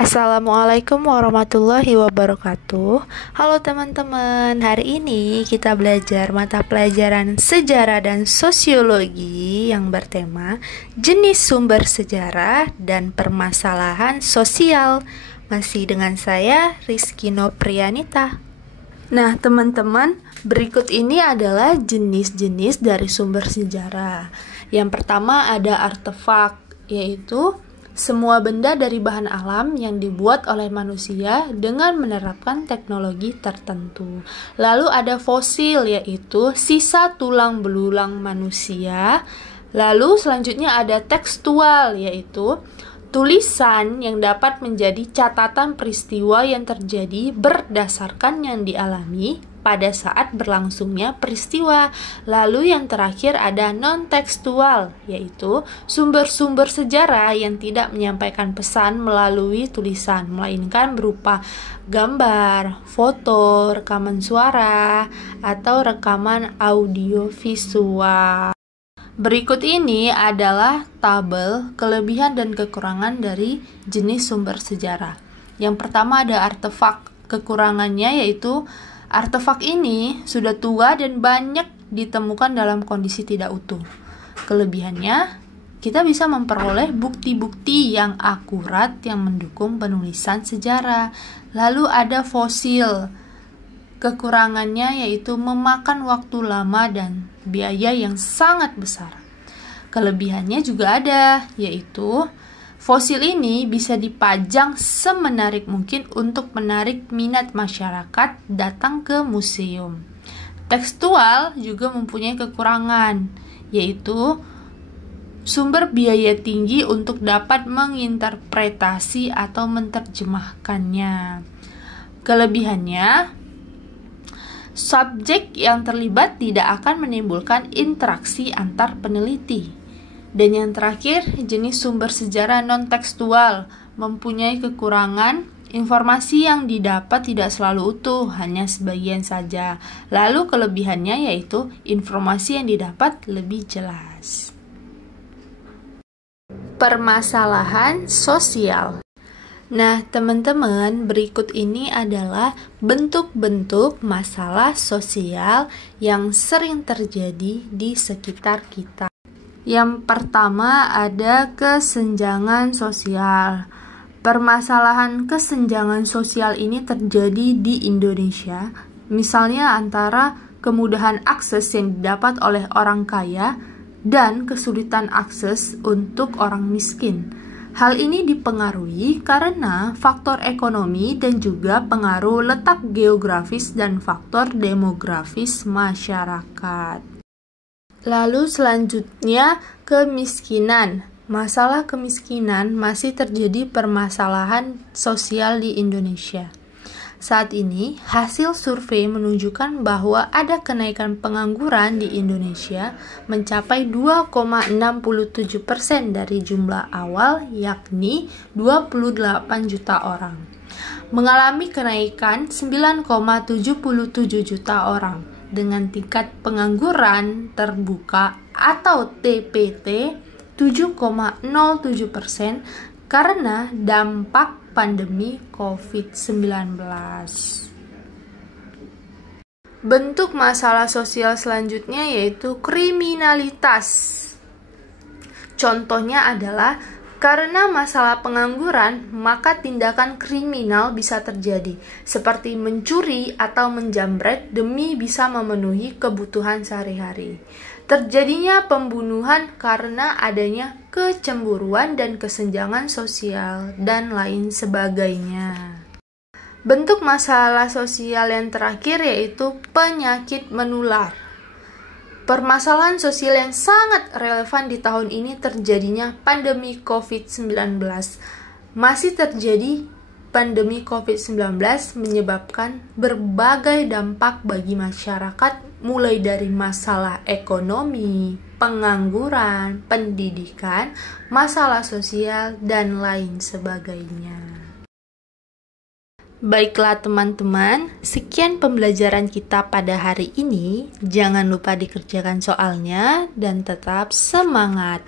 Assalamualaikum warahmatullahi wabarakatuh. Halo teman-teman, hari ini kita belajar mata pelajaran sejarah dan sosiologi yang bertema jenis sumber sejarah dan permasalahan sosial. Masih dengan saya, Rizky Noprianita. Nah teman-teman, berikut ini adalah jenis-jenis dari sumber sejarah. Yang pertama ada artefak, yaitu semua benda dari bahan alam yang dibuat oleh manusia dengan menerapkan teknologi tertentu. Lalu ada fosil, yaitu sisa tulang belulang manusia. Lalu selanjutnya ada tekstual, yaitu tulisan yang dapat menjadi catatan peristiwa yang terjadi berdasarkan yang dialami pada saat berlangsungnya peristiwa. Lalu yang terakhir ada non-tekstual, yaitu sumber-sumber sejarah yang tidak menyampaikan pesan melalui tulisan, melainkan berupa gambar, foto, rekaman suara, atau rekaman audio visual. Berikut ini adalah tabel kelebihan dan kekurangan dari jenis sumber sejarah. Yang pertama ada artefak. Kekurangannya yaitu artefak ini sudah tua dan banyak ditemukan dalam kondisi tidak utuh. Kelebihannya, kita bisa memperoleh bukti-bukti yang akurat yang mendukung penulisan sejarah. Lalu ada fosil. Kekurangannya yaitu memakan waktu lama dan biaya yang sangat besar. Kelebihannya juga ada, yaitu fosil ini bisa dipajang semenarik mungkin untuk menarik minat masyarakat datang ke museum. Tekstual juga mempunyai kekurangan, yaitu sumber biaya tinggi untuk dapat menginterpretasi atau menerjemahkannya. Kelebihannya, subjek yang terlibat tidak akan menimbulkan interaksi antar peneliti. Dan yang terakhir, jenis sumber sejarah non-tekstual mempunyai kekurangan, informasi yang didapat tidak selalu utuh, hanya sebagian saja. Lalu kelebihannya yaitu informasi yang didapat lebih jelas. Permasalahan sosial. Nah, teman-teman, berikut ini adalah bentuk-bentuk masalah sosial yang sering terjadi di sekitar kita. Yang pertama ada kesenjangan sosial. Permasalahan kesenjangan sosial ini terjadi di Indonesia, misalnya antara kemudahan akses yang didapat oleh orang kaya dan kesulitan akses untuk orang miskin. Hal ini dipengaruhi karena faktor ekonomi dan juga pengaruh letak geografis dan faktor demografis masyarakat. Lalu selanjutnya kemiskinan. Masalah kemiskinan masih terjadi permasalahan sosial di Indonesia. Saat ini, hasil survei menunjukkan bahwa ada kenaikan pengangguran di Indonesia mencapai 2,67% dari jumlah awal, yakni 28 juta orang. Mengalami kenaikan 9,77 juta orang dengan tingkat pengangguran terbuka atau TPT 7,07% karena dampak pandemi COVID-19. Bentuk masalah sosial selanjutnya yaitu kriminalitas. Contohnya adalah karena masalah pengangguran, maka tindakan kriminal bisa terjadi, seperti mencuri atau menjamret demi bisa memenuhi kebutuhan sehari-hari. Terjadinya pembunuhan karena adanya kecemburuan dan kesenjangan sosial, dan lain sebagainya. Bentuk masalah sosial yang terakhir yaitu penyakit menular. Permasalahan sosial yang sangat relevan di tahun ini terjadinya pandemi COVID-19. Masih terjadi pandemi COVID-19 menyebabkan berbagai dampak bagi masyarakat, mulai dari masalah ekonomi, pengangguran, pendidikan, masalah sosial, dan lain sebagainya. Baiklah teman-teman, sekian pembelajaran kita pada hari ini. Jangan lupa dikerjakan soalnya dan tetap semangat.